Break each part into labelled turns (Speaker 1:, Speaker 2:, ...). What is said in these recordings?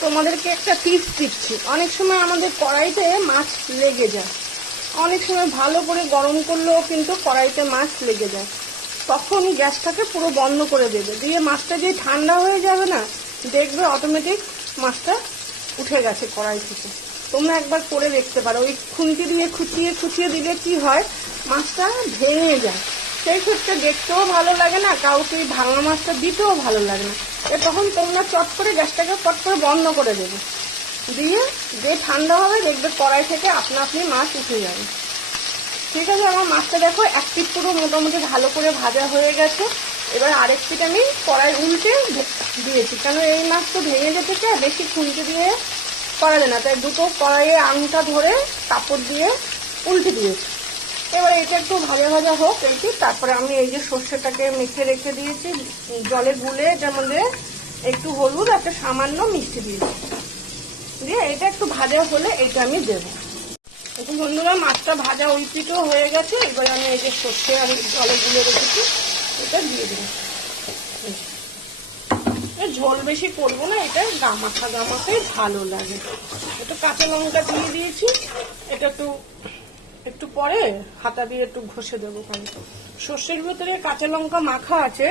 Speaker 1: তোমাদেরকে একটা টিপস দিচ্ছি। অনেক সময় আমাদের কড়াইতে মাছ লেগে যায়। অনেক সময় ভালো করে গরম করলেও কিন্তু কড়াইতে মাছ লেগে যায়। তখন গ্যাসটাকে পুরো বন্ধ করে দেবে। দিয়ে মাছটা যে ঠান্ডা হয়ে যাবে না, দেখবে অটোমেটিক মাছটা উঠে গেছে কড়াই থেকে। তোমরা একবার করে দেখতে পারো। ওই খুন্তি দিয়ে খুঁচিয়ে খুঁচিয়ে দিলে কি হয়, মাছটা ভেঙে যায়। সেই ক্ষেত্রে দেখতেও ভালো লাগে না, কাউকে ভাঙা মাছটা দিতেও ভালো লাগে না। এ তখন তোমরা চট করে গ্যাসটাকে পট করে বন্ধ করে দেবে। দিয়ে যে ঠান্ডা হবে দেখবে কড়াই থেকে আপনা আপনি মাছ উঠে যাবে। ঠিক আছে, আমার মাছটা দেখো এক পিঠ পুরো মোটামুটি ভালো করে ভাজা হয়ে গেছে। এবার আরেক পিঠ আমি কড়াই উল্টে দিয়েছি। কেন এই মাছ তো ভেঙে যেতে চায়, বেশি খুঁজে দিয়ে করা যায় না। তাই দুটো কড়াইয়ে আংটা ধরে কাপড় দিয়ে উল্টে দিয়েছি। এবার এটা একটু ভাজা ভাজা হোক যে, তারপরে আমি এই যে সর্ষেটাকে মেখে রেখে দিয়েছি, জলে গুলে এটার মধ্যে একটু হলুদ, একটা সামান্য মিষ্টি দিয়েছি দিয়ে এটা একটু ভাজা হলে এটা আমি দেবো। এখন বন্ধুরা, মাছটা ভাজা ওই হয়ে গেছে। এবার আমি এই যে সর্ষে আমি জলে গুলে রেখেছি, এটা দিয়ে দেবো। ঝোল বেশি করব না, এটা গামাখা গামাখাই ভালো লাগে। একটু কাঁচা লঙ্কা দিয়ে দিয়েছি, এটা একটু একটু পরে হাতা দিয়ে একটু ঘষে দেবো কারণ সর্ষের ভেতরে কাঁচা লঙ্কা মাখা আছে,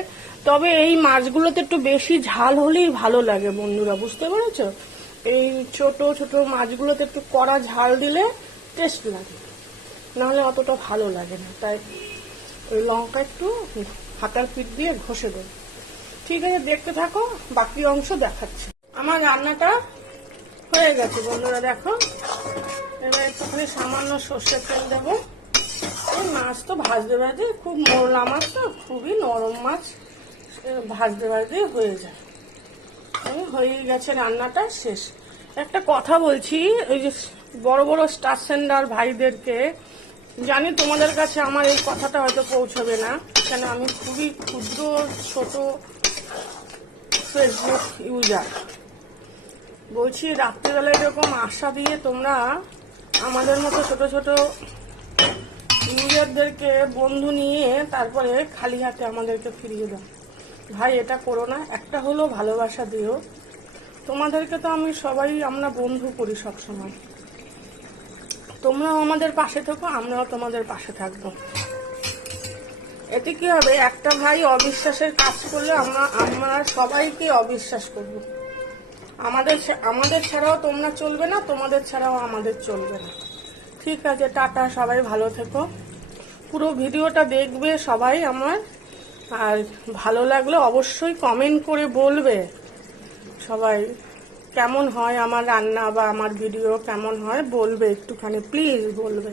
Speaker 1: তবে এই মাছগুলোতে একটু বেশি ঝাল হলেই ভালো লাগে বন্ধুরা, বুঝতে পেরেছ? এই ছোট ছোট মাছগুলোতে একটু কড়া ঝাল দিলে টেস্ট লাগে, নাহলে অতটা ভালো লাগে না। তাই ওই লঙ্কা একটু হাতার পিঠ দিয়ে ঘষে দেবো। ঠিক আছে, দেখতে থাকো, বাকি অংশ দেখাচ্ছি। আমার রান্নাটা হয়ে গেছে বন্ধুরা, দেখো। এবার একটুখানি সামান্য সর্ষের তেল দেবো। এই মাছ তো ভাজতে ভাজতে খুব মোরলা মাছ তো খুবই নরম মাছ। ভাজতে ভাজতে হয়ে যায়। হয়ে গেছে রান্নাটা শেষ। একটা কথা বলছি, ওই যে বড় বড় স্টার সেন্ডার ভাইদেরকে, জানি তোমাদের কাছে আমার এই কথাটা হয়তো পৌঁছবে না, কেন আমি খুবই ক্ষুদ্র, ছোট ফেসবুক ইউজার বলছি রাত্রিবেলা এরকম আশা দিয়ে তোমরা আমাদের মতো ছোট ছোট ইউজারদেরকে বন্ধু নিয়ে তারপরে খালি হাতে আমাদেরকে ফিরিয়ে দাও। ভাই, এটা করো না, একটা হলো ভালোবাসা দিও। তোমাদেরকে তো আমি সবাই, আমরা বন্ধু করি সবসময়। তোমরাও আমাদের পাশে থাকো, আমরাও তোমাদের পাশে থাকব। এতে কি হবে? একটা ভাই অবিশ্বাসের কাজ করলে আমরা আমরা সবাইকে অবিশ্বাস করব। আমাদের আমাদের ছাড়াও তোমরা চলবে না, তোমাদের ছাড়াও আমাদের চলবে না। ঠিক আছে, টাটা, সবাই ভালো থেকো। পুরো ভিডিওটা দেখবে সবাই আমার। আর ভালো লাগলে অবশ্যই কমেন্ট করে বলবে। সবাই, কেমন হয় আমার রান্না বা আমার ভিডিও কেমন হয় বলবে একটুখানি প্লিজ বলবে।